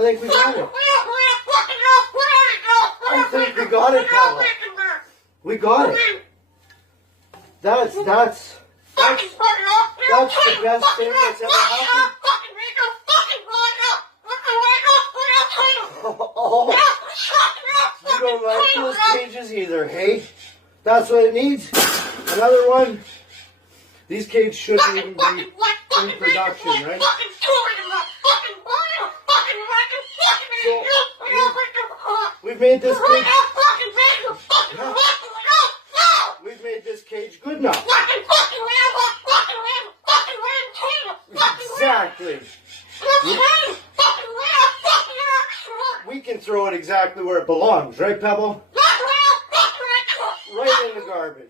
I think we got it. I think we got it, Pablo. We got it. That's the best thing that's ever happened. Oh, you don't like those cages either, hey? That's what it needs. Another one. These cages shouldn't even be in production, right? So, we've made this cage. Yeah, we've made this cage good enough. Exactly. We can throw it exactly where it belongs, right, Pebble? Right in the garbage.